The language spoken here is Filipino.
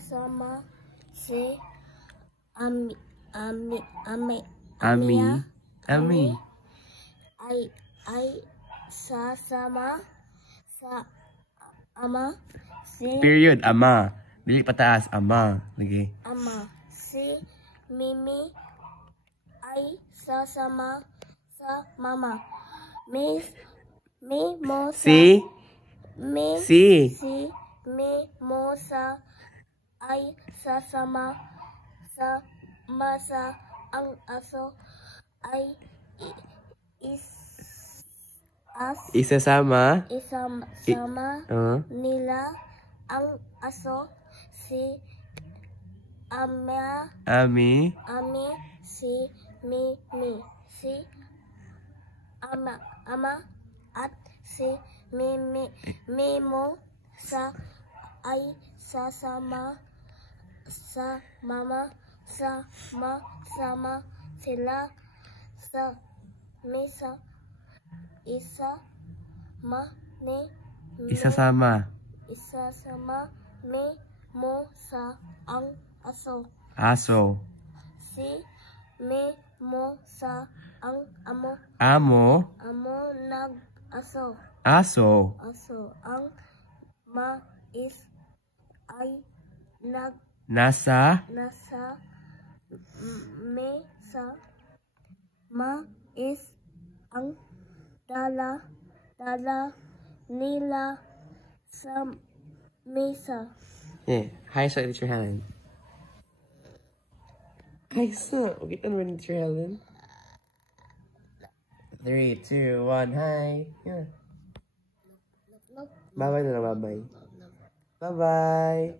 sama si Ami ay sasama sa ama si period ama dili pataas ama lagi ama si Mimi ay sasama sa mama Mimosa si Mimosa ay sasama sa masa ang aso ay isasama nila ang aso si Ami si Mimi si ama at si Mimo sa ay sasama sa mama sama sila sa mesa isasama mo sa ang aso si Mimo sa ang amo nag aso ang mais ay nasa mesa mais ang dala nila sa mesa. Yeah, hi sa Teacher Helen. Hi sa, okay ka naman Teacher Helen. 3, 2, 1, hi. Yeah. Bye-bye na lang, bye-bye. Bye-bye.